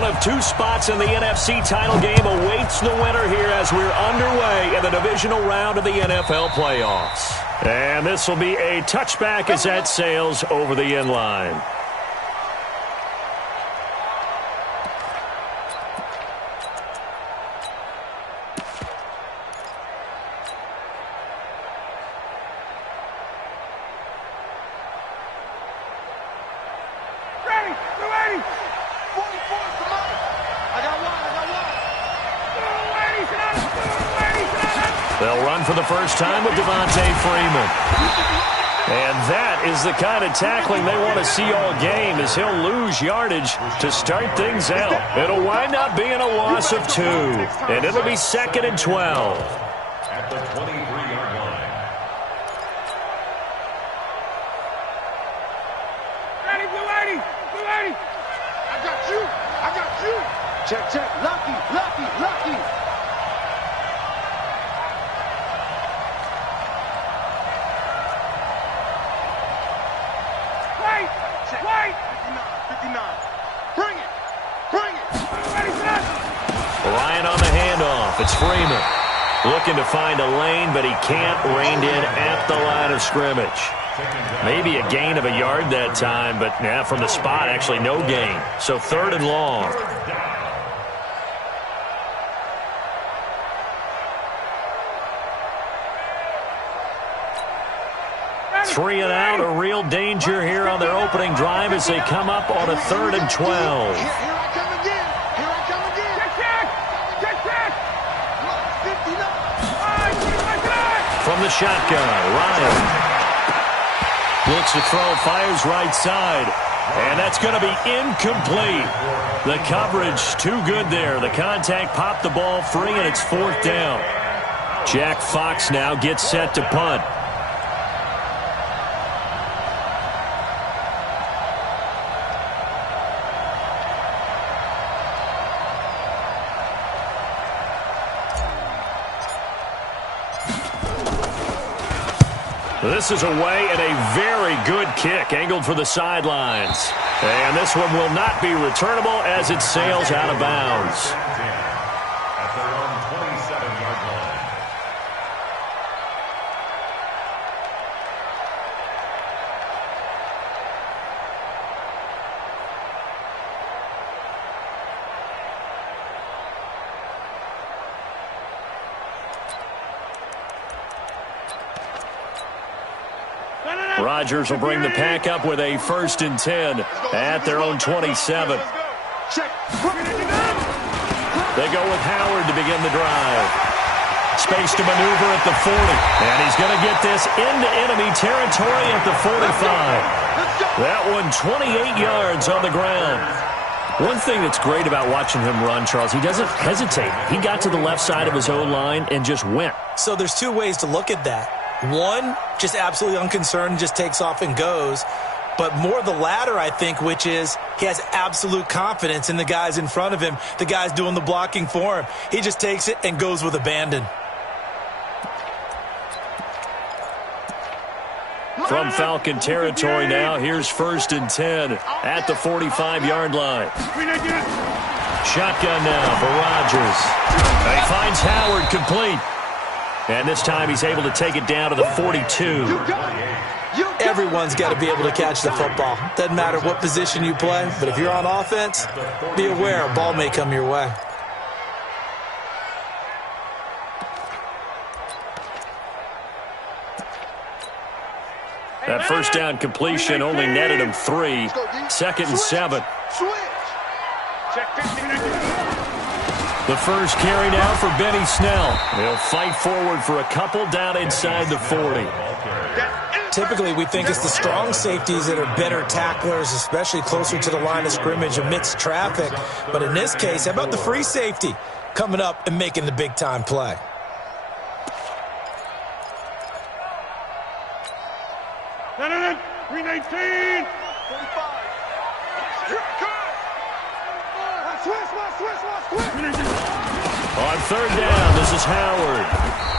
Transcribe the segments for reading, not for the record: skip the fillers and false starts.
One of two spots in the NFC title game awaits the winner here as we're underway in the divisional round of the NFL playoffs. And this will be a touchback as that sails over the end line. They'll run for the first time with Devontae Freeman. And that is the kind of tackling they want to see all game, as he'll lose yardage to start things out. It'll wind up being a loss of 2, and it'll be 2nd and 12. At the 23-yard line. Ready, Blue 80! Blue 80! I got you! I got you! Check, check. Lucky, lucky, lucky! Wait! 59. Bring it! Bring it! Ryan on the handoff. It's Freeman. Looking to find a lane, but he can't. Reined in at the line of scrimmage. Maybe a gain of a yard that time, but yeah, from the spot, actually no gain. So 3rd and long. Three and out, a real danger here on their opening drive as they come up on a 3rd and 12. Here I come again. Here I come again. Check, check. 59. From the shotgun, Ryan looks to throw, fires right side, and that's going to be incomplete. The coverage too good there. The contact popped the ball free, and it's 4th down. Jack Fox now gets set to punt. This is away, and a very good kick angled for the sidelines. And this one will not be returnable as it sails out of bounds. At their own 27-yard line. Rodgers will bring the pack up with a 1st and 10 at their own 27. They go with Howard to begin the drive. Space to maneuver at the 40. And he's going to get this into enemy territory at the 45. That one 28 yards on the ground. One thing that's great about watching him run, Charles, he doesn't hesitate. He got to the left side of his own line and just went. So there's two ways to look at that. One, just absolutely unconcerned, just takes off and goes. But more the latter, I think, which is he has absolute confidence in the guys in front of him, the guys doing the blocking for him. He just takes it and goes with abandon. From Falcon territory now, here's 1st and 10 at the 45-yard line. Shotgun now for Rodgers. He finds Howard complete. And this time he's able to take it down to the 42. Everyone's got to be able to catch the football. Doesn't matter what position you play, but if you're on offense, be aware a ball may come your way. That first down completion only netted him 3. 2nd and 7. The first carry now for Benny Snell. He'll fight forward for a couple down inside the 40. Typically, we think it's the strong safeties that are better tacklers, especially closer to the line of scrimmage amidst traffic. But in this case, how about the free safety coming up and making the big-time play? Green 18. 45. Here it comes. On 3rd down, this is Howard.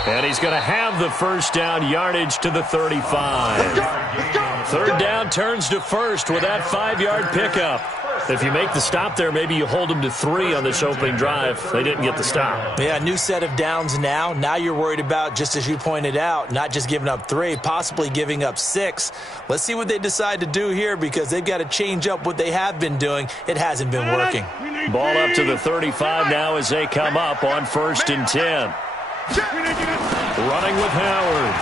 And he's going to have the first down, yardage to the 35. 3rd down turns to 1st with that 5-yard pickup. If you make the stop there, maybe you hold them to 3 on this opening drive. They didn't get the stop. Yeah, new set of downs now. Now you're worried about, just as you pointed out, not just giving up 3, possibly giving up 6. Let's see what they decide to do here because they've got to change up what they have been doing. It hasn't been working. Ball up to the 35 now as they come up on 1st and 10. Running with Howard.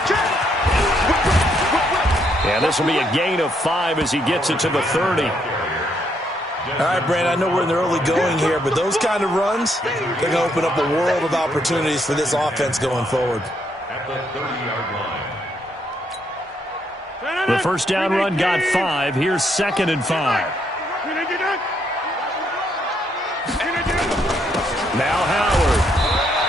And this will be a gain of 5 as he gets it to the 30. All right, Brandon, I know we're in the early going here, but those kind of runs, they're going to open up a world of opportunities for this offense going forward. At the 30-yard line. The first down run got 5. Here's 2nd and 5. Now Howard.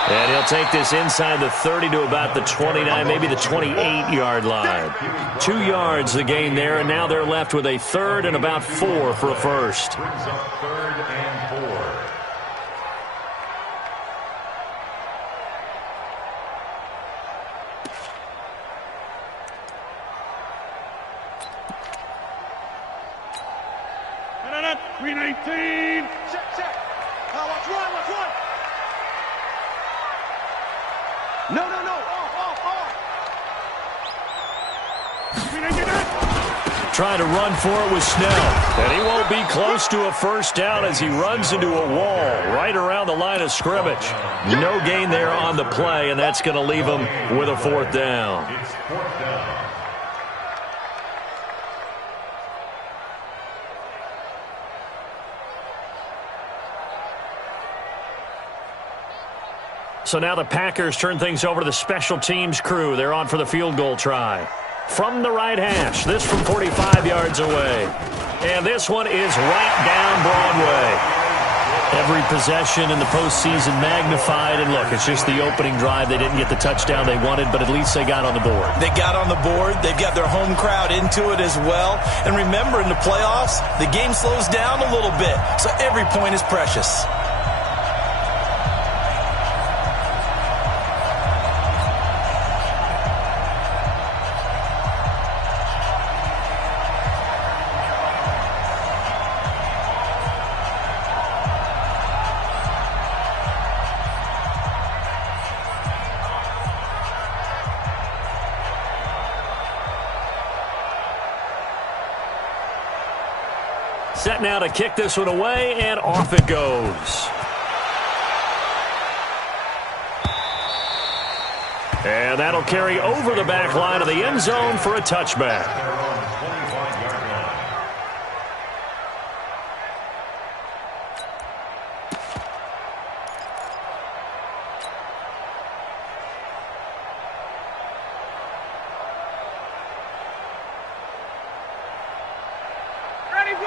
And he'll take this inside the 30 to about the 29, maybe the 28-yard line. 2 yards the gain there, and now they're left with a 3rd and about 4 for a first. Brings up 3rd and 4. Check. Now watch one. No. Trying to run for it with Snell. And he won't be close to a first down as he runs into a wall right around the line of scrimmage. No gain there on the play, and that's going to leave him with a 4th down. It's 4th down. So now the Packers turn things over to the special teams crew. They're on for the field goal try. From the right hash, this from 45 yards away. And this one is right down Broadway. Every possession in the postseason magnified. And look, it's just the opening drive. They didn't get the touchdown they wanted, but at least they got on the board. They got on the board. They've got their home crowd into it as well. And remember, in the playoffs, the game slows down a little bit. So every point is precious. Set now to kick this one away, and off it goes. And that'll carry over the back line of the end zone for a touchback. They're on the 25-yard line.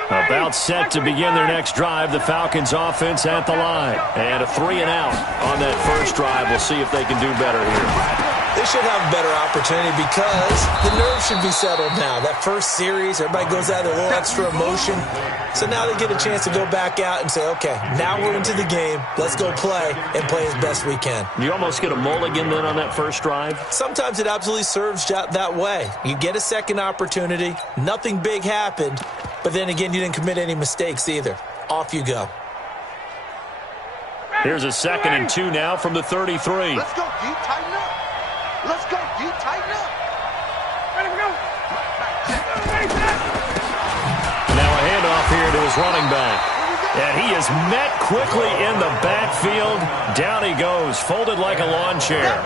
About set to begin their next drive, the Falcons offense at the line. And a 3 and out on that first drive. We'll see if they can do better here. They should have a better opportunity because the nerves should be settled now. That first series, everybody goes out with a little extra emotion. So now they get a chance to go back out and say, okay, now we're into the game. Let's go play and play as best we can. You almost get a mulligan then on that first drive? Sometimes it absolutely serves that way. You get a second opportunity. Nothing big happened. But then again, you didn't commit any mistakes either. Off you go. Here's a 2nd and 2 now from the 33. Let's go deep, tighten up. Let's go deep, tighten up. Now a handoff here to his running back. And he is met quickly in the backfield. Down he goes, folded like a lawn chair.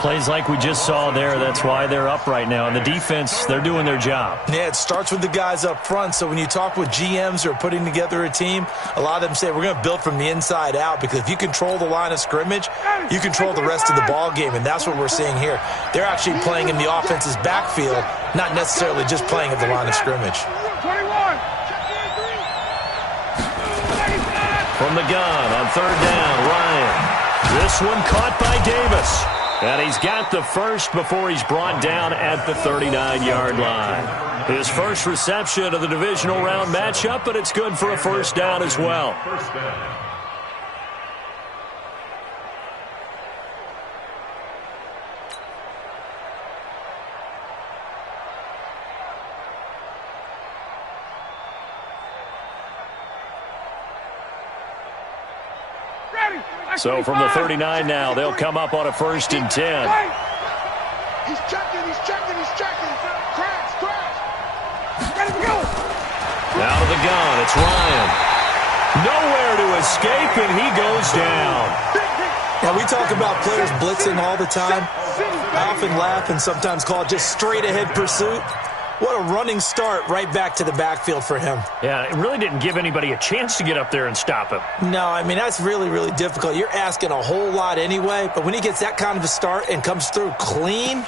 Plays like we just saw there. That's why they're up right now. And the defense, they're doing their job. Yeah, it starts with the guys up front. So when you talk with GMs who are putting together a team, a lot of them say we're going to build from the inside out because if you control the line of scrimmage, you control the rest of the ball game. And that's what we're seeing here. They're actually playing in the offense's backfield, not necessarily just playing at the line of scrimmage. From the gun on 3rd down, Ryan. This one caught by Davis. And he's got the first before he's brought down at the 39-yard line. His first reception of the divisional round matchup, but it's good for a first down as well. First down. So from the 39 now, they'll come up on a 1st and 10. He's checking. Crash. Ready to go. Out of the gun, it's Ryan. Nowhere to escape, and he goes down. Now, we talk about players blitzing all the time. I often laugh and sometimes call it just straight-ahead pursuit. What a running start right back to the backfield for him. Yeah, it really didn't give anybody a chance to get up there and stop him. No, I mean, that's really, really difficult. You're asking a whole lot anyway, but when he gets that kind of a start and comes through clean,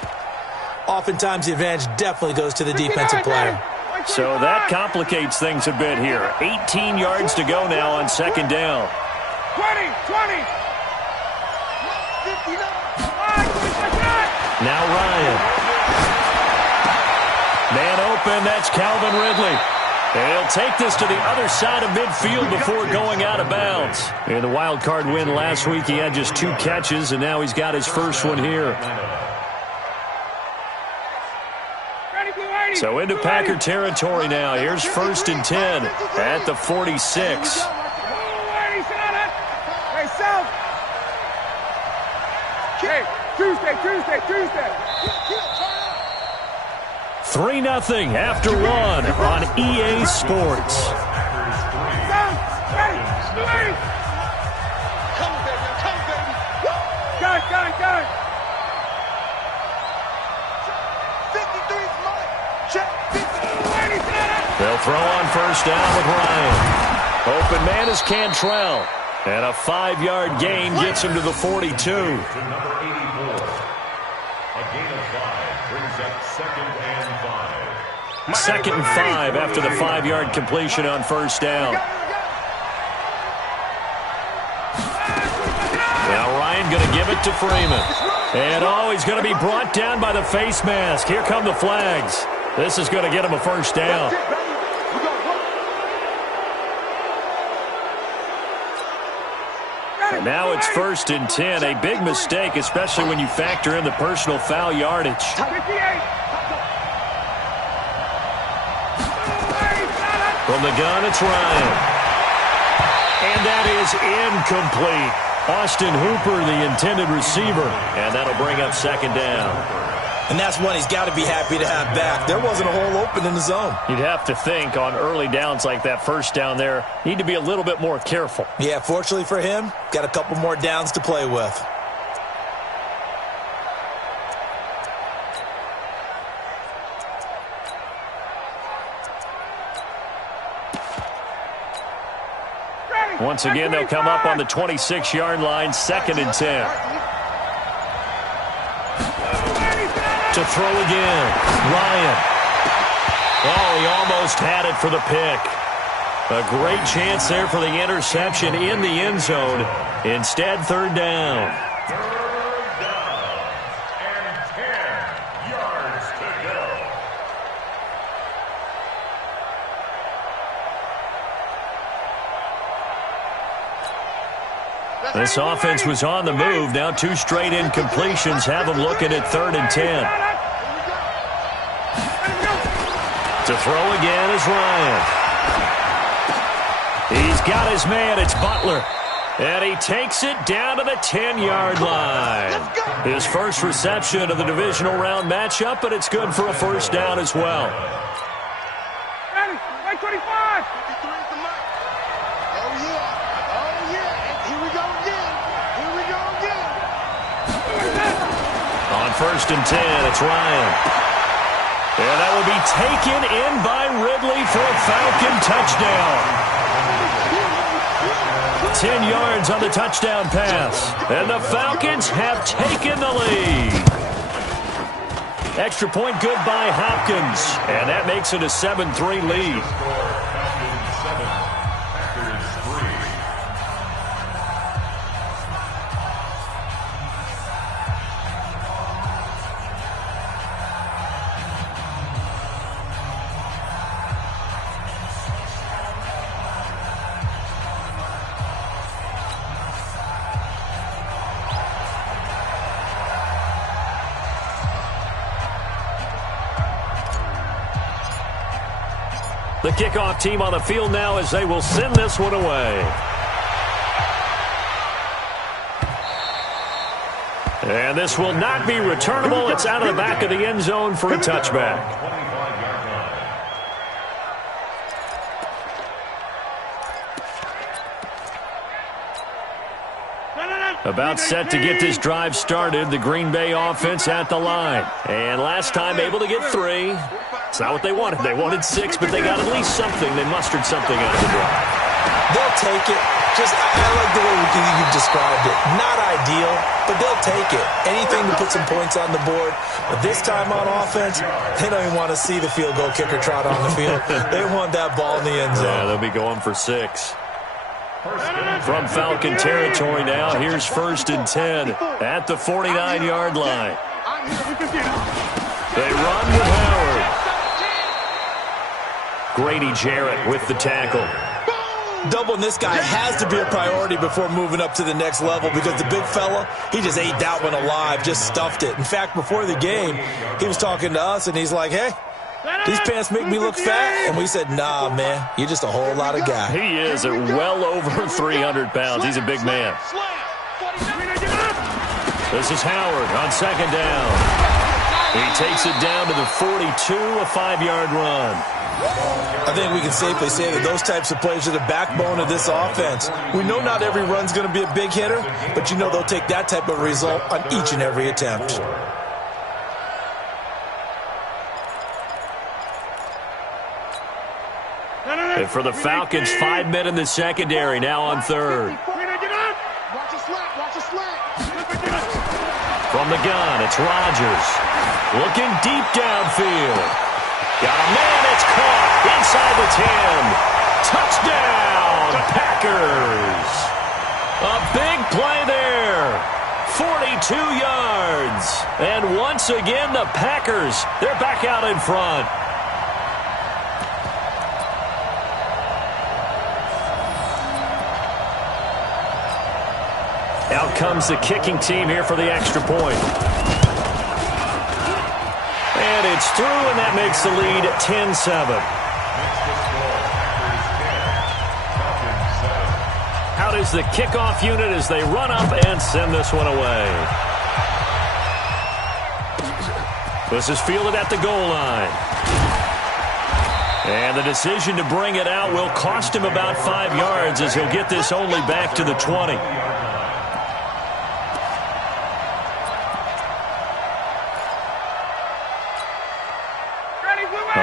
oftentimes the advantage definitely goes to the defensive player. So that complicates things a bit here. 18 yards to go now on 2nd down. 20. Now Ryan. Man open, that's Calvin Ridley. And he'll take this to the other side of midfield before going out of bounds. In the wild card win last week, he had just 2 catches, and now he's got his first one here. So into Packer territory now. Here's 1st and 10 at the 46. Tuesday. 3-0 after 1 on EA Sports. Gun. 53's mine. Check. They'll throw on 1st down with Ryan. Open man is Cantrell. And a 5-yard gain gets him to the 42. To number 84. A gain of 5 brings up 2nd and 5. 2nd and 5 after the 5-yard completion on 1st down. Now Ryan going to give it to Freeman. And he's going to be brought down by the face mask. Here come the flags. This is going to get him a 1st down. And now it's 1st and 10. A big mistake, especially when you factor in the personal foul yardage. From the gun, it's Ryan. And that is incomplete. Austin Hooper, the intended receiver. And that'll bring up 2nd down. And that's one he's got to be happy to have back. There wasn't a hole open in the zone. You'd have to think on early downs like that 1st down there, need to be a little bit more careful. Yeah, fortunately for him, got a couple more downs to play with. Once again, they'll come up on the 26-yard line, 2nd and 10. To throw again, Ryan. Oh, he almost had it for the pick. A great chance there for the interception in the end zone. Instead, 3rd down. 3rd down and 10 yards to go. This offense was on the move. Now 2 straight incompletions have them looking at 3rd and 10. To throw again is Ryan. He's got his man. It's Butler. And he takes it down to the 10-yard line. His first reception of the divisional round matchup, but it's good for a 1st down as well. Ready, 25. 53 is the mark. Oh, yeah. And here we go again. On 1st and 10, it's Ryan. And that will be taken in by Ridley for a Falcon touchdown. 10 yards on the touchdown pass. And the Falcons have taken the lead. Extra point good by Hopkins. And that makes it a 7-3 lead. The kickoff team on the field now as they will send this one away. And this will not be returnable. It's out of the back of the end zone for a touchback. About set to get this drive started, the Green Bay offense at the line. And last time able to get 3. It's not what they wanted. They wanted 6, but they got at least something. They mustered something out of the drive. They'll take it. I like the way you've described it. Not ideal, but they'll take it. Anything to put some points on the board. But this time on offense, they don't even want to see the field goal kicker trot on the field. They want that ball in the end zone. Yeah, they'll be going for 6. From Falcon territory now, here's 1st and 10 at the 49-yard line. They run with Howard. Grady Jarrett with the tackle. Doubling this guy has to be a priority before moving up to the next level because the big fella, he just ate that one alive, just stuffed it. In fact, before the game, he was talking to us, and he's like, hey, these pants make me look fat. And we said, nah, man, you're just a whole lot of guy. He is at well over 300 pounds. He's a big man. This is Howard on 2nd down. He takes it down to the 42, a 5-yard run. I think we can safely say that those types of plays are the backbone of this offense. We know not every run's going to be a big hitter, but you know they'll take that type of result on each and every attempt. And for the Falcons, 5 men in the secondary, now on 3rd. From the gun, it's Rodgers. Looking deep downfield. Got a man, it's caught inside the 10. Touchdown, Packers. A big play there. 42 yards. And once again, the Packers, they're back out in front. Out comes the kicking team here for the extra point. And it's through, and that makes the lead 10-7. Out is the kickoff unit as they run up and send this one away. This is fielded at the goal line. And the decision to bring it out will cost him about 5 yards as he'll get this only back to the 20.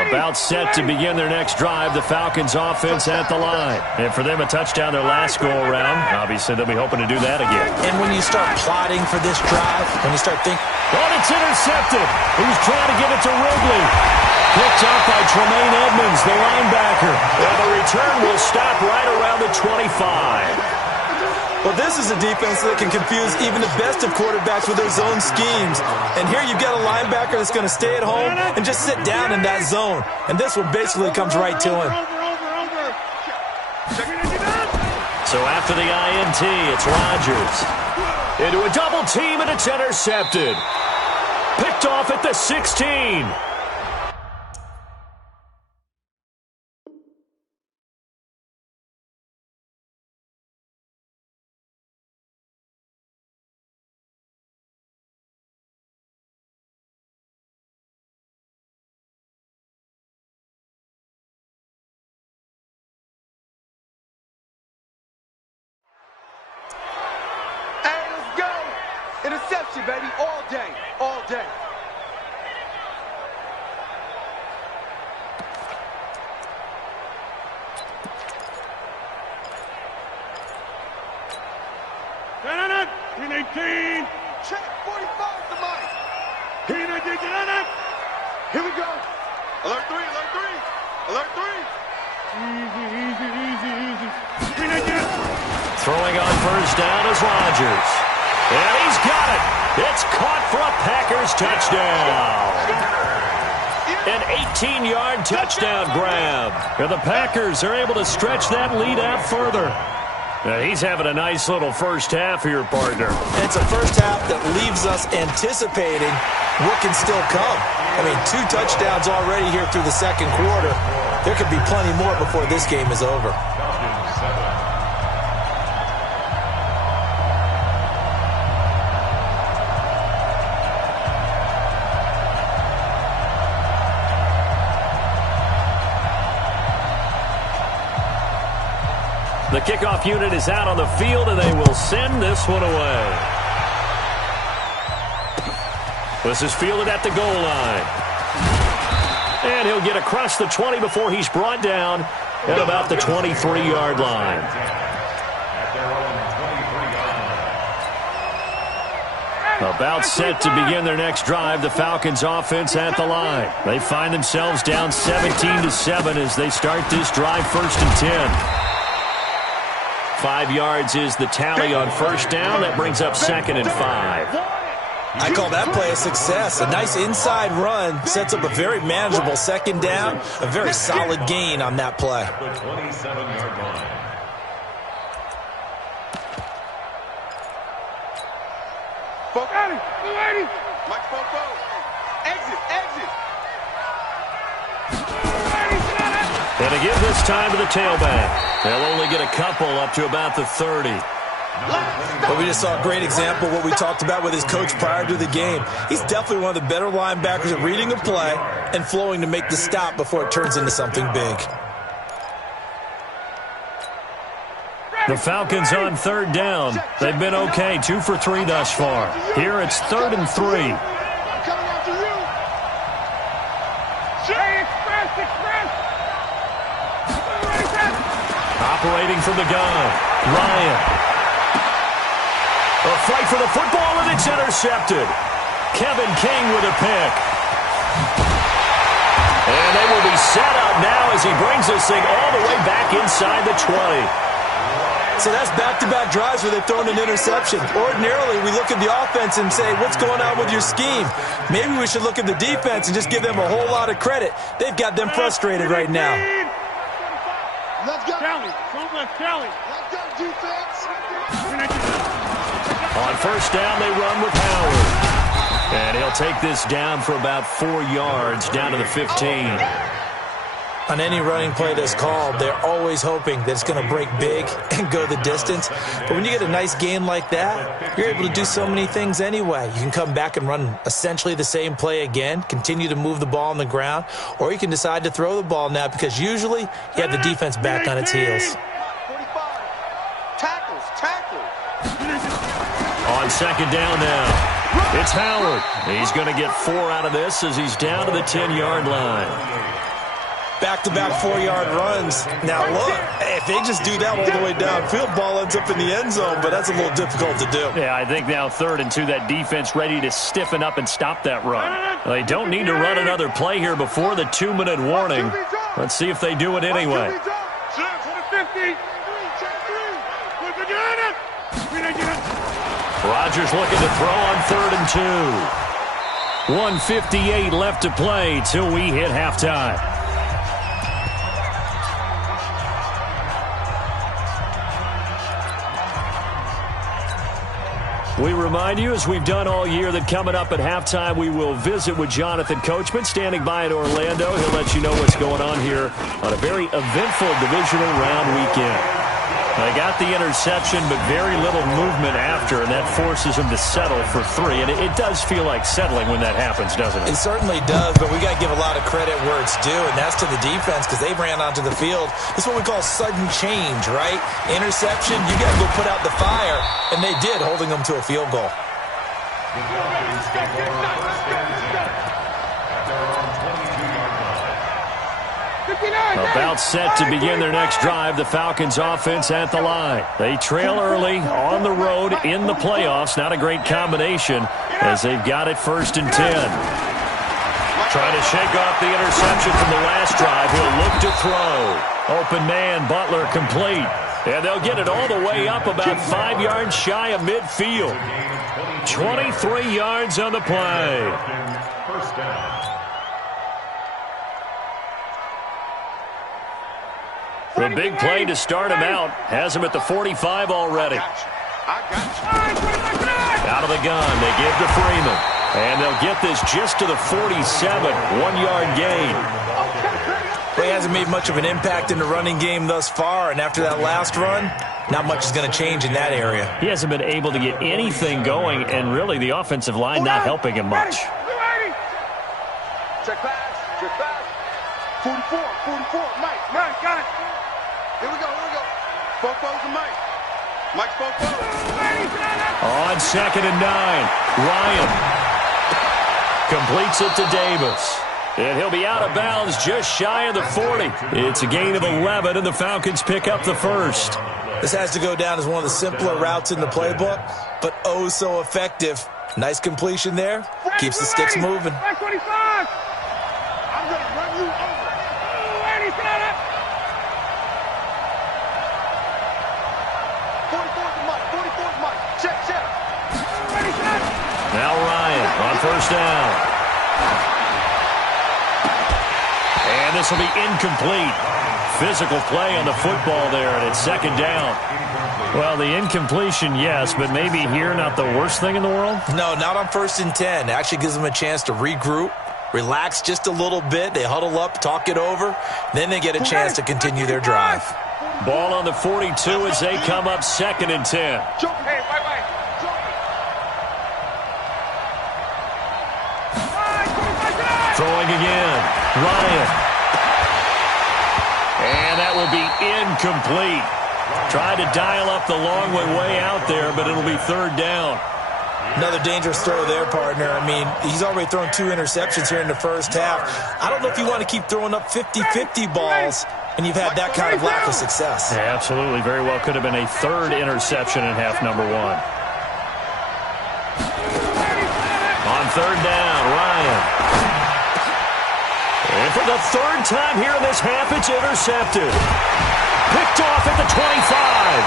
About set to begin their next drive, the Falcons offense at the line. And for them, a touchdown their last go-around. Obviously, they'll be hoping to do that again. And when you start plotting for this drive, when you start thinking... Oh, it's intercepted. He's trying to give it to Wrigley. Picked up by Tremaine Edmonds, the linebacker. And the return will stop right around the 25. Well, this is a defense that can confuse even the best of quarterbacks with their zone schemes. And here you've got a linebacker that's going to stay at home and just sit down in that zone. And this one basically comes right to him. So after the INT, it's Rodgers. Into a double team, and it's intercepted. Picked off at the 16. Interception, baby, all day, all day. Check, 45 to Mike. Here we go. Alert 3, alert 3, alert 3. Easy. Throwing on 1st down is Rodgers. And he's got it. It's caught for a Packers touchdown. An 18-yard touchdown grab. And the Packers are able to stretch that lead out further. Now, he's having a nice little first half here, partner. It's a first half that leaves us anticipating what can still come. I mean, 2 touchdowns already here through the second quarter. There could be plenty more before this game is over. kickoff unit is out on the field, and they will send this one away. This is fielded at the goal line. And he'll get across the 20 before he's brought down at about the 23-yard line. About set to begin their next drive, the Falcons offense at the line. They find themselves down 17-7 as they start this drive, 1st and 10. 5 yards is the tally on first down. That brings up 2nd and 5. I call that play a success. A nice inside run sets up a very manageable 2nd down. A very solid gain on that play. The 27-yard line. Mike Foco. Exit. And to give this time to the tailback. They'll only get a couple up to about the 30. But we just saw a great example of what we talked about with his coach prior to the game. He's definitely one of the better linebackers at reading a play and flowing to make the stop before it turns into something big. The Falcons on 3rd down. They've been okay, 2 for 3 thus far. Here it's 3rd and 3. Operating from the gun, Ryan. A fight for the football, and it's intercepted. Kevin King with a pick. And they will be set up now as he brings this thing all the way back inside the 20. So that's back-to-back drives where they've thrown an interception. Ordinarily, we look at the offense and say, what's going on with your scheme? Maybe we should look at the defense and just give them a whole lot of credit. They've got them frustrated right now. Let's go. Kelly. Let's go, defense. On first down, they run with Howard. And he'll take this down for about 4 yards, down to the 15. On any running play that's called, they're always hoping that it's going to break big and go the distance. But when you get a nice gain like that, you're able to do so many things anyway. You can come back and run essentially the same play again, continue to move the ball on the ground, or you can decide to throw the ball now because usually you have the defense back on its heels. 45. Tackles. On 2nd down now, it's Howard. He's going to get 4 out of this as he's down to the 10-yard line. Back-to-back 4-yard runs. Now, look, if they just do that all the way downfield, ball ends up in the end zone, but that's a little difficult to do. Yeah, I think now 3rd and 2, that defense ready to stiffen up and stop that run. They don't need to run another play here before the 2-minute warning. Let's see if they do it anyway. Rodgers looking to throw on 3rd and 2. 1:58 left to play till we hit halftime. We remind you, as we've done all year, that coming up at halftime, we will visit with Jonathan Coachman, standing by in Orlando. He'll let you know what's going on here on a very eventful divisional round weekend. They got the interception, but very little movement after, and that forces them to settle for 3. And it does feel like settling when that happens, doesn't it? It certainly does, but we got to give a lot of credit where it's due, and that's to the defense because they ran onto the field. This is what we call sudden change, right? Interception, you got to go put out the fire, and they did, holding them to a field goal. About set to begin their next drive, the Falcons offense at the line. They trail early on the road in the playoffs. Not a great combination as they've got it 1st and 10. Trying to shake off the interception from the last drive. He'll look to throw. Open man, Butler complete. And they'll get it all the way up about 5 yards shy of midfield. 23 yards on the play. First down. The big play to start him out has him at the 45 already. Out of the gun, they give to Freeman. And they'll get this just to the 47, 1-yard gain. Well, he hasn't made much of an impact in the running game thus far, and after that last run, not much is going to change in that area. He hasn't been able to get anything going, and really the offensive line not helping him much. Check pass. 44, Mike, got it. Here we go. Fofo's the Mike. Mike's Fofo. On 2nd and 9, Ryan completes it to Davis. And he'll be out of bounds just shy of the 40. It's a gain of 11, and the Falcons pick up the first. This has to go down as one of the simpler routes in the playbook, but oh so effective. Nice completion there. Keeps the sticks moving. 25. I'm ready to run you over. Ready, set up. 44's Mike. 44's Mike. Check. Ready, set. Now Ryan on 1st down. And this will be incomplete. Physical play on the football there, and it's 2nd down. Well, the incompletion, yes, but maybe here not the worst thing in the world? No, not on 1st and 10. It actually gives them a chance to regroup, relax just a little bit. They huddle up, talk it over. Then they get a chance to continue their drive. Ball on the 42 as they come up 2nd and 10. Hey, bye. Throwing again. Ryan. And that will be incomplete. Tried to dial up the long way out there, but it'll be 3rd down. Another dangerous throw there, partner. I mean, he's already thrown 2 interceptions here in the first half. I don't know if you want to keep throwing up 50-50 balls when you've had that kind of lack of success. Yeah, absolutely. Very well could have been a 3rd interception in half number 1. On 3rd down, Ryan. And for the 3rd time here in this half, it's intercepted. Picked off at the 25.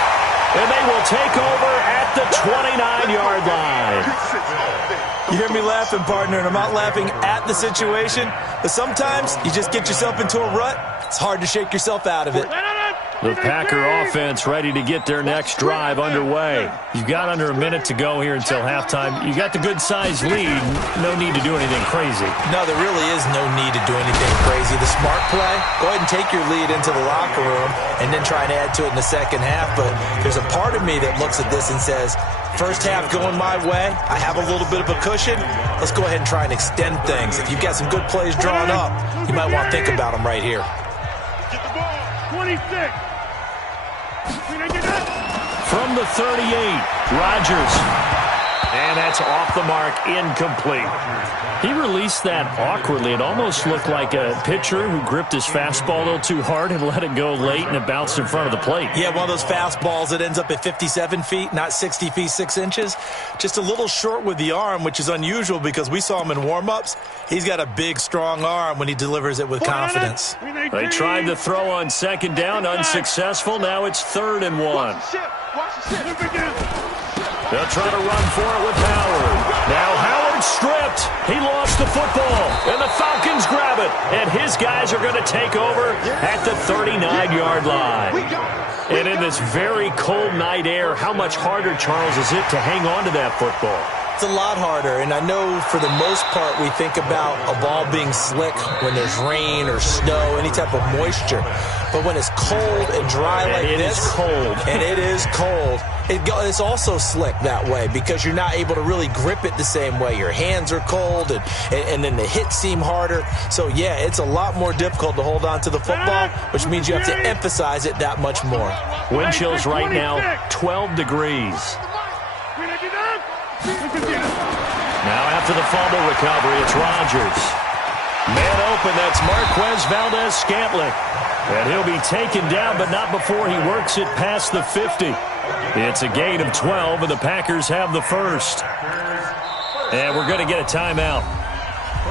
And they will take over at the 29-yard line. You hear me laughing, partner, and I'm not laughing at the situation, but sometimes you just get yourself into a rut. It's hard to shake yourself out of it. The Packer offense ready to get their next drive underway. You've got under a minute to go here until halftime. You got the good-sized lead. No need to do anything crazy. No, there really is no need to do anything crazy. The smart play, go ahead and take your lead into the locker room and then try and add to it in the second half. But there's a part of me that looks at this and says, first half going my way, I have a little bit of a cushion. Let's go ahead and try and extend things. If you've got some good plays drawn up, you might want to think about them right here. Get the ball. 26. From the 38, Rodgers. And that's off the mark, incomplete. He released that awkwardly. It almost looked like a pitcher who gripped his fastball a little too hard and let it go late, and it bounced in front of the plate. Yeah, one of those fastballs that ends up at 57 feet, not 60 feet, 6 inches. Just a little short with the arm, which is unusual because we saw him in warm-ups. He's got a big, strong arm when he delivers it with confidence. They tried to throw on 2nd down, unsuccessful. Now it's 3rd and 1. They'll try to run for it with Howard. Now Howard stripped. He lost the football, and the Falcons grab it. And his guys are going to take over at the 39-yard line. And in this very cold night air, how much harder, Charles, is it to hang on to that football? It's a lot harder, and I know for the most part we think about a ball being slick when there's rain or snow, any type of moisture. But when it's cold and dry like this, and it is cold, it's also slick that way because you're not able to really grip it the same way. Your hands are cold, and then the hits seem harder. So, yeah, it's a lot more difficult to hold on to the football, which means you have to emphasize it that much more. Wind chills right now, 12 degrees. Now after the fumble recovery, it's Rodgers. Man open, that's Marquez Valdez-Scantling. And he'll be taken down, but not before he works it past the 50. It's a gain of 12, and the Packers have the first. And we're going to get a timeout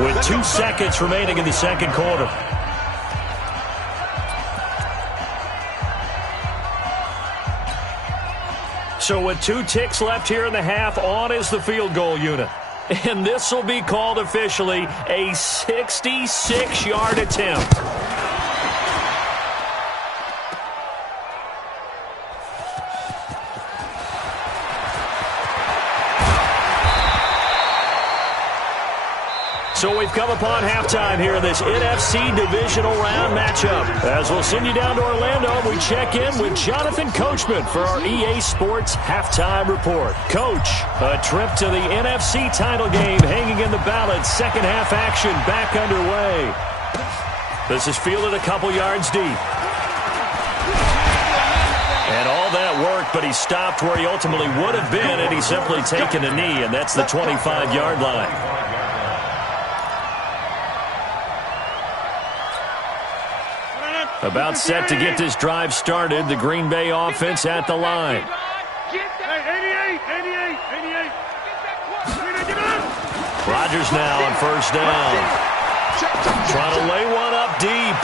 with 2 seconds remaining in the second quarter. So with 2 ticks left here in the half, on is the field goal unit. And this will be called officially a 66-yard attempt. So we've come upon halftime here in this NFC divisional round matchup. As we'll send you down to Orlando, we check in with Jonathan Coachman for our EA Sports Halftime Report. Coach, a trip to the NFC title game hanging in the balance. Second half action back underway. This is fielded a couple yards deep. And all that work, but he stopped where he ultimately would have been, and he's simply taken a knee, and that's the 25-yard line. About set to get this drive started. The Green Bay offense at the line. 88. Rodgers now on first down. Trying to lay one up deep.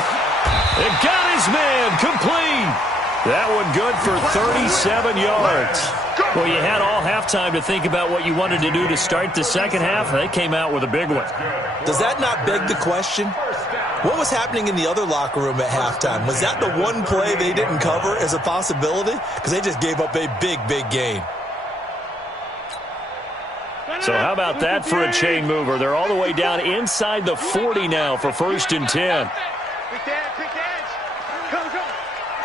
It got his man complete. That one good for 37 yards. Well, you had all halftime to think about what you wanted to do to start the second half. They came out with a big one. Does that not beg the question? What was happening in the other locker room at halftime? Was that the one play they didn't cover as a possibility? Because they just gave up a big gain. So how about that for a chain mover? They're all the way down inside the 40 now for 1st and 10. Quick edge. Go.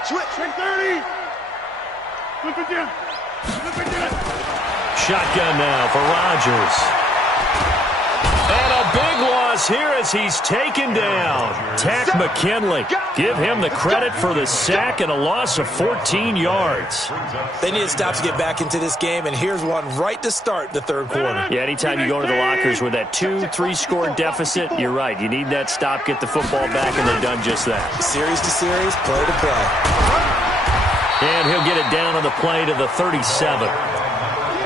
Switch. 30. Flip it down. Shotgun now for Rodgers. And a big loss here as he's taken down. Takk McKinley. Give him the credit for the sack and a loss of 14 yards. They need a stop to get back into this game, and here's one right to start the third quarter. Yeah, anytime you go to the lockers with that 2-3 score deficit, you're right. You need that stop, get the football back, and they've done just that. Series to series, play to play. And he'll get it down on the play to the 37.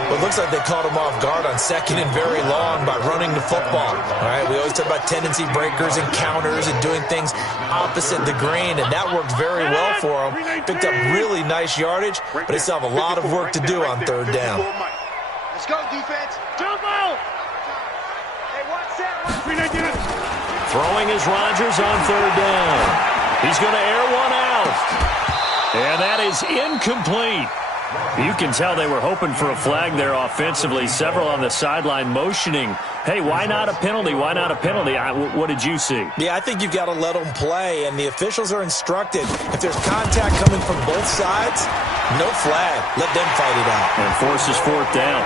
Well, it looks like they caught him off guard on 2nd and very long by running the football. All right, we always talk about tendency breakers and counters and doing things opposite the green, and that worked very well for them. Picked up really nice yardage, but they still have a lot of work to do on 3rd down. Let's go, defense. Jump out. Hey, watch that. Throwing is Rodgers on 3rd down. He's going to air one out. And that is incomplete. You can tell they were hoping for a flag there offensively. Several on the sideline motioning, hey, why not a penalty? Why not a penalty? What did you see? Yeah, I think you've got to let them play, and the officials are instructed. If there's contact coming from both sides, no flag. Let them fight it out. And forces 4th down.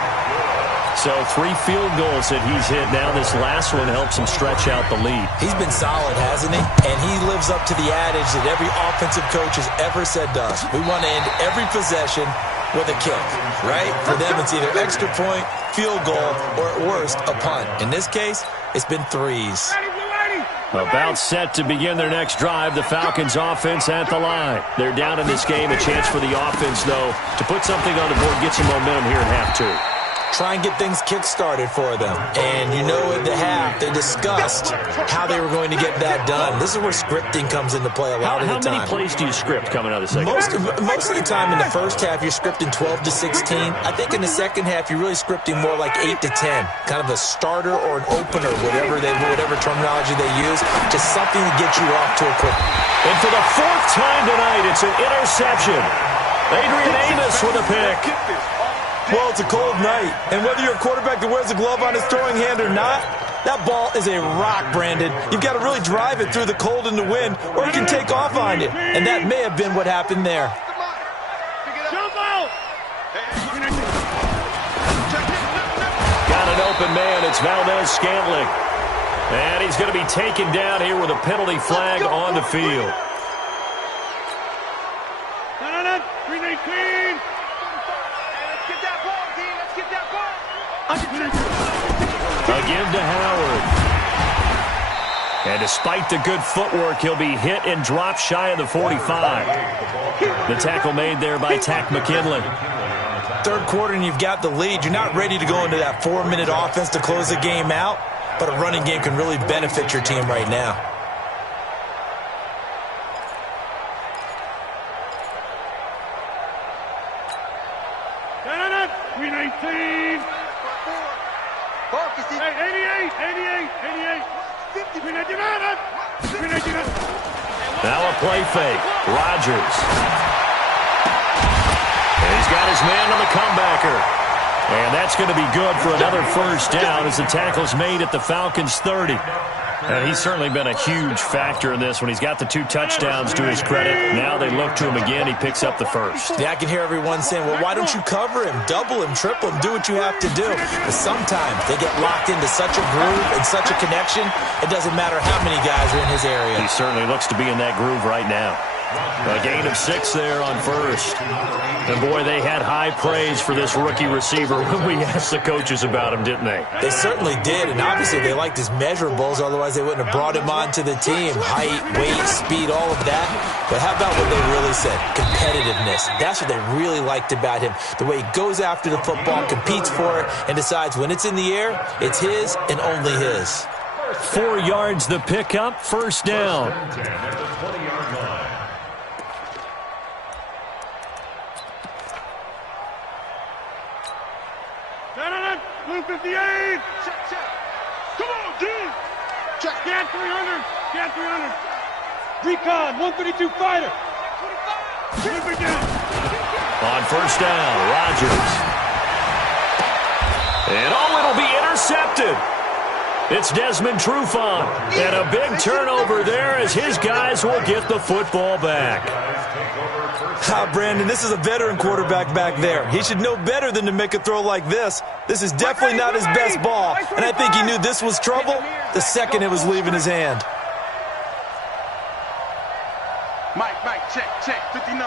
So 3 field goals that he's hit now. This last one helps him stretch out the lead. He's been solid, hasn't he? And he lives up to the adage that every offensive coach has ever said to us. We want to end every possession with a kick, right? For them, it's either extra point, field goal, or at worst, a punt. In this case, it's been 3s. About set to begin their next drive, the Falcons offense at the line. They're down in this game. A chance for the offense, though, to put something on the board, get some momentum here in half 2. Try and get things kick-started for them. And you know at the half, they discussed how they were going to get that done. This is where scripting comes into play a lot of the time. How many plays do you script coming out of the second Most of the time in the first half, you're scripting 12 to 16. I think in the second half, you're really scripting more like 8 to 10. Kind of a starter or an opener, whatever terminology they use. Just something to get you off to a quick. And for the 4th time tonight, it's an interception. Adrian Amos with a pick. Well, it's a cold night, and whether you're a quarterback that wears a glove on his throwing hand or not, that ball is a rock, Brandon. You've got to really drive it through the cold and the wind, or it can take off on you. And that may have been what happened there. Got an open man. It's Valdez-Scantling. And he's going to be taken down here with a penalty flag on the field. A give to Howard. And despite the good footwork, he'll be hit and dropped shy of the 45. The tackle made there by Takk McKinley. 3rd quarter and you've got the lead. You're not ready to go into that 4-minute offense to close the game out, but a running game can really benefit your team right now. Now a play fake. Rodgers. And he's got his man on the comebacker. And that's going to be good for another 1st down as the tackle's made at the Falcons' 30. And he's certainly been a huge factor in this when he's got the 2 touchdowns to his credit. Now they look to him again. He picks up the 1st. Yeah, I can hear everyone saying, well, why don't you cover him, double him, triple him, do what you have to do. But sometimes they get locked into such a groove and such a connection, it doesn't matter how many guys are in his area. He certainly looks to be in that groove right now. A gain of 6 there on first. And, boy, they had high praise for this rookie receiver when we asked the coaches about him, didn't they? They certainly did, and obviously they liked his measurables, otherwise they wouldn't have brought him onto the team. Height, weight, speed, all of that. But how about what they really said? Competitiveness. That's what they really liked about him. The way he goes after the football, competes for it, and decides when it's in the air, it's his and only his. 4 yards the pickup, first down. Blue 58. Check. Come on, D. Check. Scan 300. Scan 300. Recon 132 fighter. 25. On first down, Rodgers. And it'll be intercepted. It's Desmond Trufant. And a big turnover there as his guys will get the football back. Brandon, this is a veteran quarterback back there. He should know better than to make a throw like this. This is definitely not his best ball, and I think he knew this was trouble the second it was leaving his hand. Mike, check, 59.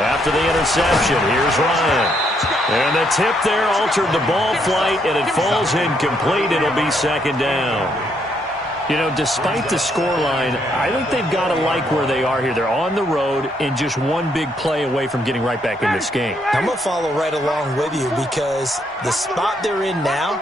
After the interception, here's Ryan. And the tip there altered the ball flight, and it falls incomplete. It'll be second down. You know, despite the scoreline, I think they've got to like where they are here. They're on the road and just one big play away from getting right back in this game. I'm going to follow right along with you because the spot they're in now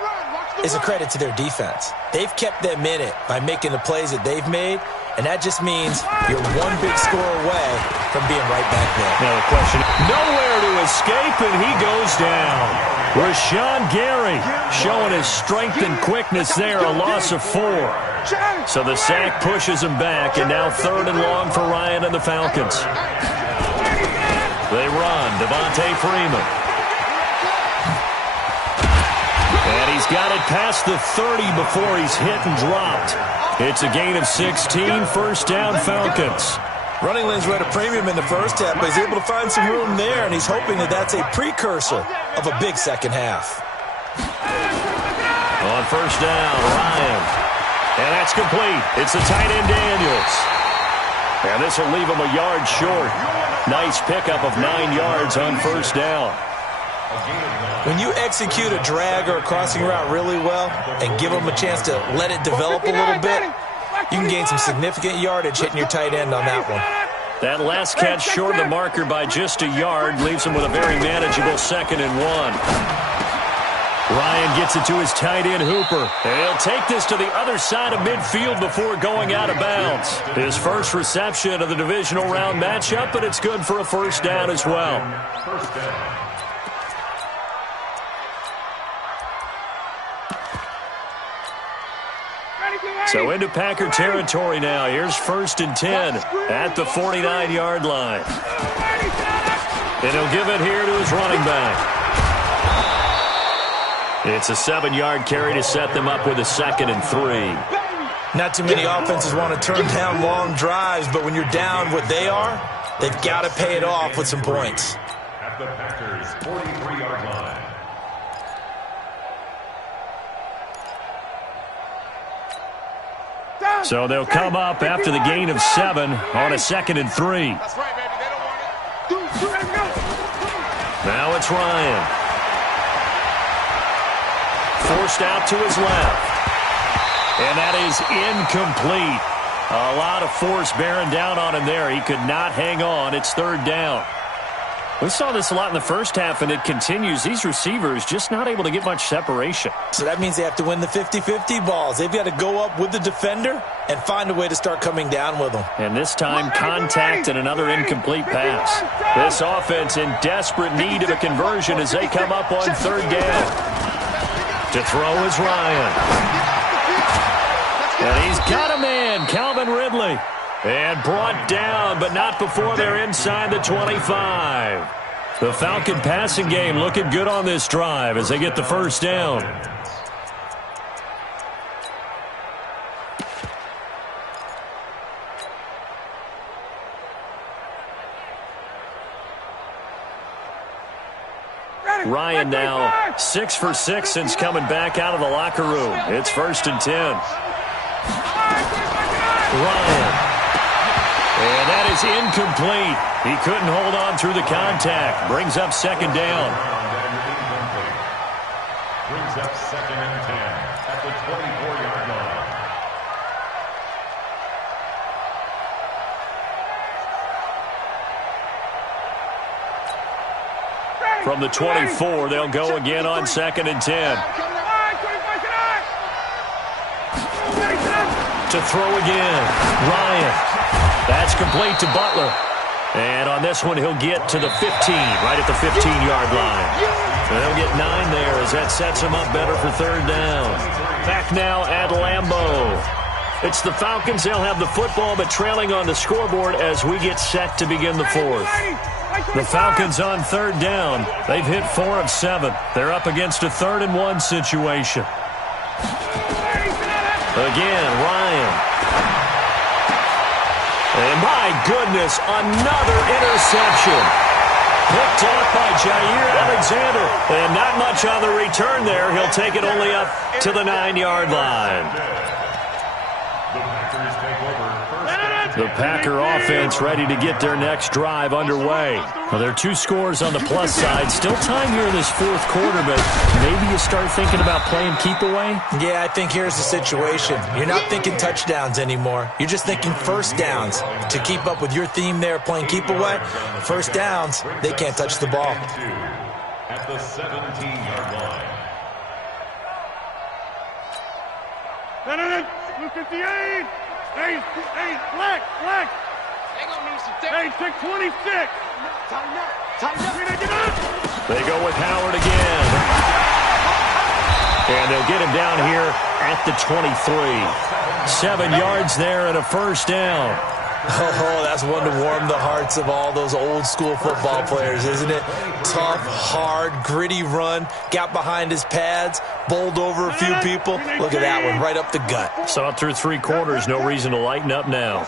is a credit to their defense. They've kept them in it by making the plays that they've made, and that just means you're one big score away from being right back there. Now the question, nowhere to escape, and he goes down. Rashawn Gary showing his strength and quickness there, a loss of 4. So the sack pushes him back, and now 3rd and long for Ryan and the Falcons. They run, Devontae Freeman. And he's got it past the 30 before he's hit and dropped. It's a gain of 16, first down Falcons. Running lanes were at a premium in the first half, but he's able to find some room there, and he's hoping that that's a precursor of a big second half. On first down, Ryan. And that's complete. It's the tight end Daniels. And this will leave him a yard short. Nice pickup of 9 yards on first down. When you execute a drag or a crossing route really well and give them a chance to let it develop a little bit, you can gain some significant yardage hitting your tight end on that one. That last catch short of the marker by just a yard leaves him with a very manageable 2nd and 1. Ryan gets it to his tight end, Hooper. And he'll take this to the other side of midfield before going out of bounds. His first reception of the divisional round matchup, but it's good for a first down as well. So into Packer territory now. Here's 1st and 10 at the 49-yard line. And he'll give it here to his running back. It's a 7-yard carry to set them up with a 2nd and 3. Not too many offenses want to turn down long drives, but when you're down what they are, they've got to pay it off with some points. At the Packers' 43-yard line. So they'll come up after the gain of 7 on a 2nd and 3. That's right, baby. They don't want it. Now it's Ryan. Forced out to his left. And that is incomplete. A lot of force bearing down on him there. He could not hang on. It's 3rd down. We saw this a lot in the first half, and it continues. These receivers just not able to get much separation. So that means they have to win the 50-50 balls. They've got to go up with the defender and find a way to start coming down with them. And this time, contact and another incomplete pass. This offense in desperate need of a conversion as they come up on 3rd down. To throw is Ryan. And he's got a man, Calvin Ridley. And brought down, but not before they're inside the 25. The Falcon passing game looking good on this drive as they get the first down. Ryan now 6 for 6 since coming back out of the locker room. It's 1st and 10. Ryan. And is incomplete. He couldn't hold on through the contact. Brings up second down. Brings up 2nd and 10 at the 24-yard line. From the 24, they'll go again on 2nd and 10. To throw again, Ryan. That's complete to Butler. And on this one, he'll get to the 15, right at the 15-yard line. They'll get 9 there as that sets him up better for third down. Back now at Lambeau. It's the Falcons. They'll have the football, but trailing on the scoreboard as we get set to begin the fourth. The Falcons on third down. They've hit 4 of 7. They're up against a 3rd and 1 situation. Again, Ryan. And my goodness, another interception. Picked off by Jair Alexander. And not much on the return there. He'll take it only up to the 9-yard line. The Packer offense ready to get their next drive underway. Well, there are 2 scores on the plus side. Still time here in this fourth quarter, but maybe you start thinking about playing keep away? Yeah, I think here's the situation. You're not thinking touchdowns anymore. You're just thinking first downs. To keep up with your theme there, playing keep away, first downs, they can't touch the ball. At the 17-yard line. 58! Hey, flex! Hey, 626! Tighten up! They go with Howard again. And they'll get him down here at the 23. 7 yards there and a first down. Oh, that's one to warm the hearts of all those old school football players, isn't it? Tough, hard, gritty run, got behind his pads, bowled over a few people. Look at that one, right up the gut. Saw it through 3 quarters, no reason to lighten up now.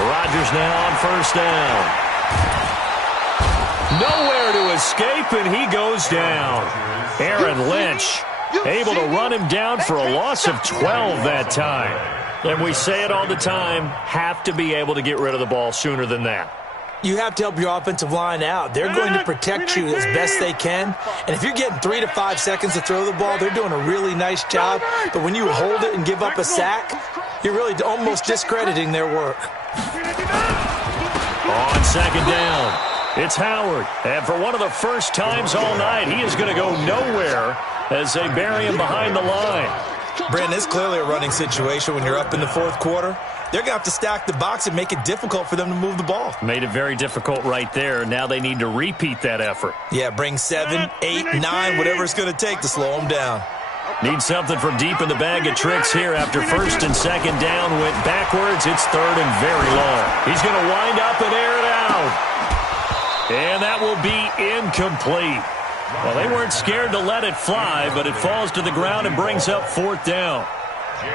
Rodgers now on first down. Nowhere to escape, and he goes down. Aaron Lynch able to run him down for a loss of 12 that time. And we say it all the time, have to be able to get rid of the ball sooner than that. You have to help your offensive line out. They're going to protect you as best they can. And if you're getting 3 to 5 seconds to throw the ball, they're doing a really nice job. But when you hold it and give up a sack, you're really almost discrediting their work. On second down, it's Howard. And for one of the first times all night, he is going to go nowhere as they bury him behind the line. Brandon, it's clearly a running situation when you're up in the fourth quarter. They're going to have to stack the box and make it difficult for them to move the ball. Made it very difficult right there. Now they need to repeat that effort. Yeah, bring 7, 8, 9, whatever it's going to take to slow them down. Need something from deep in the bag of tricks here after first and second down went backwards. It's third and very long. He's going to wind up and air it out. And that will be incomplete. Well, they weren't scared to let it fly, but it falls to the ground and brings up fourth down.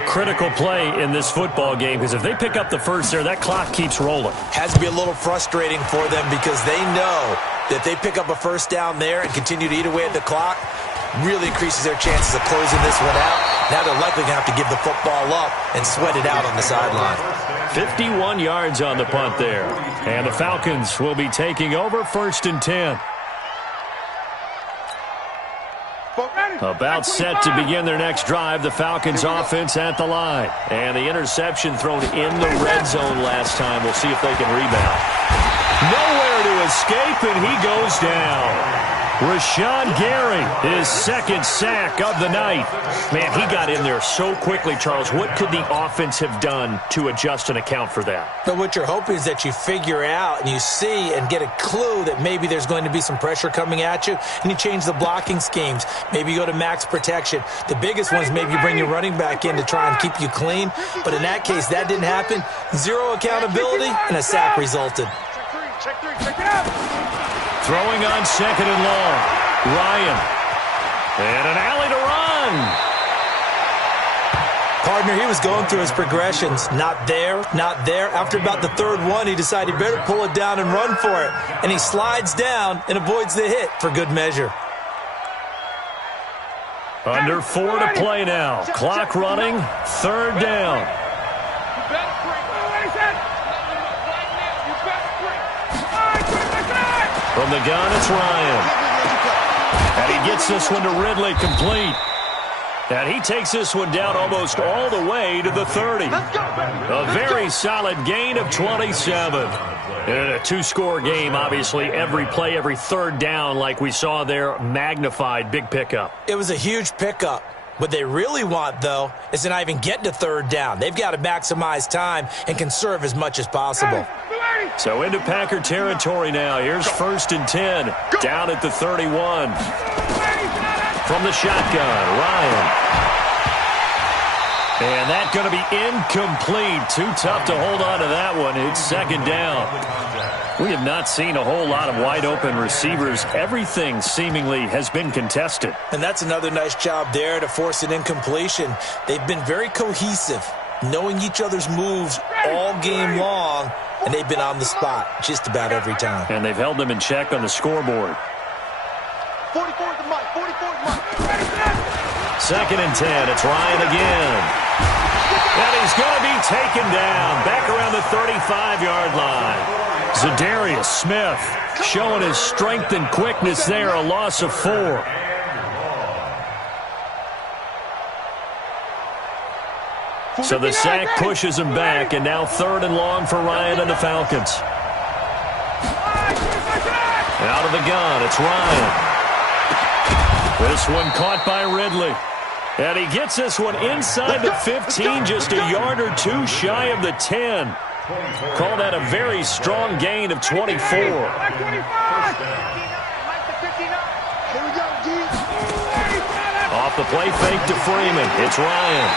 Critical play in this football game because if they pick up the first there, that clock keeps rolling. Has to be a little frustrating for them because they know that they pick up a first down there and continue to eat away at the clock, really increases their chances of closing this one out. Now they're likely going to have to give the football up and sweat it out on the sideline. 51 yards on the punt there. And the Falcons will be taking over first and 10. About set to begin their next drive, the Falcons offense at the line. And the interception thrown in the red zone last time. We'll see if they can rebound. Nowhere to escape, and he goes down. Rashawn Gary, his second sack of the night. Man, he got in there so quickly, Charles. What could the offense have done to adjust and account for that? But what you're hoping is that you figure out and you see and get a clue that maybe there's going to be some pressure coming at you, and you change the blocking schemes. Maybe you go to max protection. The biggest one is maybe you bring your running back in to try and keep you clean. But in that case, that didn't happen. Zero accountability, and a sack resulted. Check three, check it out. Throwing on second and long. Ryan. And an alley to run. Partner, he was going through his progressions. Not there, not there. After about the third one, he decided he better pull it down and run for it. And he slides down and avoids the hit for good measure. Under 4 to play now. Clock running. Third down. From the gun, it's Ryan. And he gets this one to Ridley, complete. And he takes this one down almost all the way to the 30. A very solid gain of 27. In a two-score game, obviously, every play, every third down, like we saw there, magnified, big pickup. It was a huge pickup. What they really want, though, is to not even get to third down. They've got to maximize time and conserve as much as possible. So into Packer territory now. Here's 1st and 10, down at the 31. From the shotgun, Ryan. And that's going to be incomplete. Too tough to hold on to that one. It's 2nd down. We have not seen a whole lot of wide-open receivers. Everything seemingly has been contested. And that's another nice job there to force an incompletion. They've been very cohesive, knowing each other's moves all game long, and they've been on the spot just about every time. And they've held them in check on the scoreboard. 44 to Mike. 44 to Mike. 2nd and 10. It's Ryan again. And he's going to be taken down back around the 35-yard line. Zadarius Smith showing his strength and quickness there, a loss of 4. So the sack pushes him back, and now 3rd and long for Ryan and the Falcons. Out of the gun, it's Ryan. This one caught by Ridley. And he gets this one inside the 15, just a yard or two shy of the 10. Call that a very strong gain of 24. Off the play fake to Freeman. It's Ryan.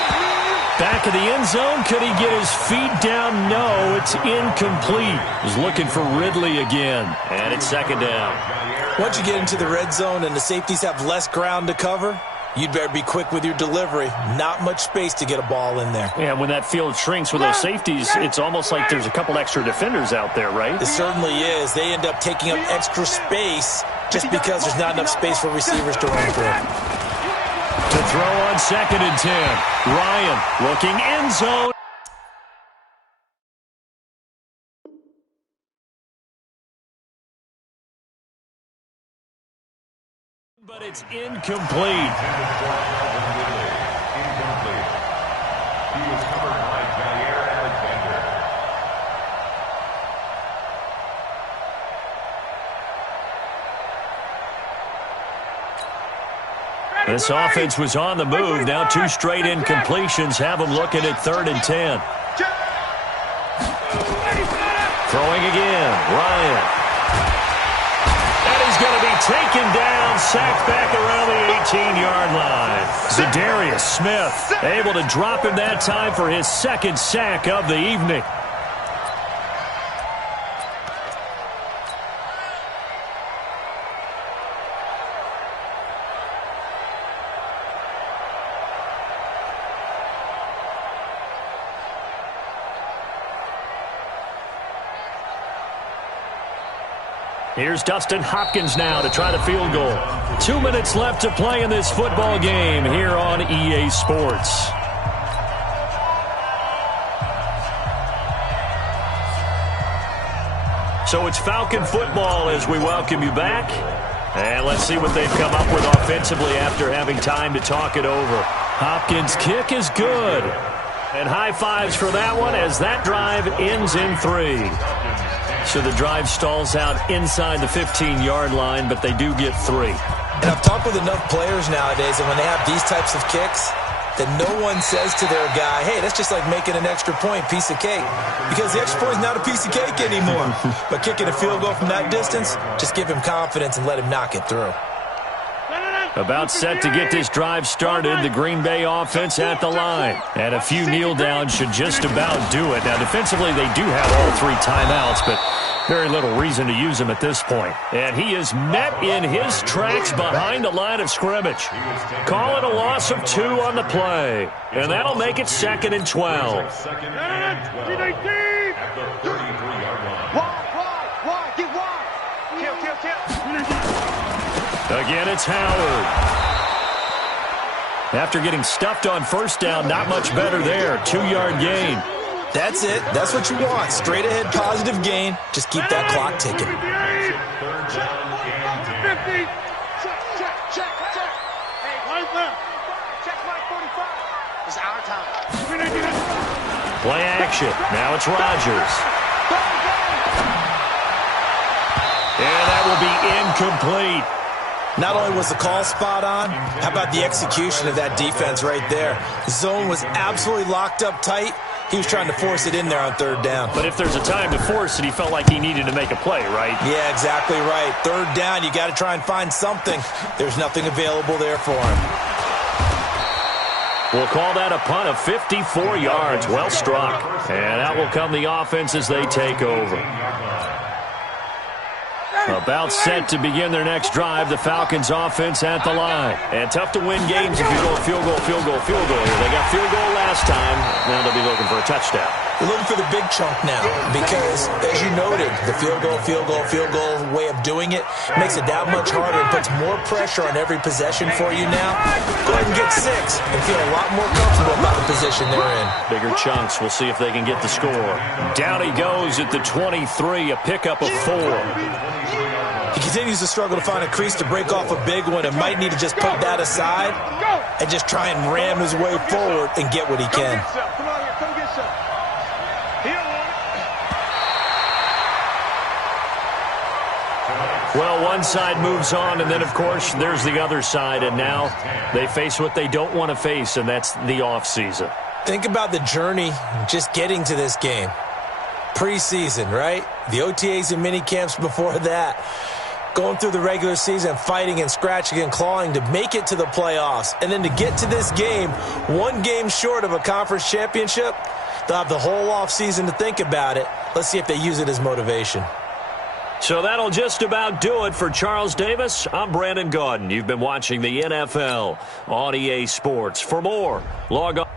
Back of the end zone. Could he get his feet down? No, it's incomplete. He's looking for Ridley again. And it's 2nd down. Once you get into the red zone and the safeties have less ground to cover, you'd better be quick with your delivery. Not much space to get a ball in there. Yeah, when that field shrinks with those safeties, it's almost like there's a couple extra defenders out there, right? It certainly is. They end up taking up extra space just because there's not enough space for receivers to run through. To throw on 2nd and 10. Ryan looking end zone. But it's incomplete. He was covered by Jair Alexander. This offense was on the move. Now 2 straight incompletions have them looking at 3rd and 10. Throwing again, Ryan. And he's going to be taken down, sacked back around the 18-yard line. Zadarius Smith able to drop him that time for his 2nd sack of the evening. Here's Dustin Hopkins now to try the field goal. 2 minutes left to play in this football game here on EA Sports. So it's Falcon football as we welcome you back. And let's see what they've come up with offensively after having time to talk it over. Hopkins' kick is good. And high fives for that one as that drive ends in 3. So the drive stalls out inside the 15-yard line, but they do get 3. And I've talked with enough players nowadays, and when they have these types of kicks, that no one says to their guy, hey, that's just like making an extra point, piece of cake. Because the extra point is not a piece of cake anymore. But kicking a field goal from that distance, just give him confidence and let him knock it through. About set to get this drive started, the Green Bay offense at the line. And a few kneel downs should just about do it. Now, defensively, they do have all 3 timeouts, but very little reason to use them at this point. And he is met in his tracks behind the line of scrimmage. Call it a loss of 2 on the play. And that'll make it 2nd and 12. At the 33-yard line. Wide, get wide. Kill. Again, it's Howard. After getting stuffed on 1st down, not much better there. 2-yard gain. That's it. That's what you want. Straight ahead positive gain. Just keep that clock ticking. 3rd down. Play action. Now it's Rodgers. And that will be incomplete. Not only was the call spot on, how about the execution of that defense right there? The zone was absolutely locked up tight. He was trying to force it in there on third down. But if there's a time to force it, he felt like he needed to make a play, right? Yeah, exactly right. Third down, you got to try and find something. There's nothing available there for him. We'll call that a punt of 54 yards. Well struck. And out will come the offense as they take over. About set to begin their next drive, the Falcons offense at the line. And tough to win games if you go field goal, field goal, field goal here. They got field goal last time. Now they'll be looking for a touchdown. They're looking for the big chunk now because, as you noted, the field goal way of doing it makes it that much harder and puts more pressure on every possession for you now. Go ahead and get 6 and feel a lot more comfortable about the position they're in. Bigger chunks. We'll see if they can get the score. Down he goes at the 23, a pickup of 4. He continues to struggle to find a crease to break off a big one and might need to just put that aside and just try and ram his way forward and get what he can. Well, one side moves on, and then, of course, there's the other side, and now they face what they don't want to face, and that's the offseason. Think about the journey just getting to this game. Preseason, right? The OTAs and mini camps before that. Going through the regular season, fighting and scratching and clawing to make it to the playoffs. And then to get to this game, one game short of a conference championship, they'll have the whole offseason to think about it. Let's see if they use it as motivation. So that'll just about do it for Charles Davis. I'm Brandon Gaudin. You've been watching the NFL on EA Sports. For more, log on.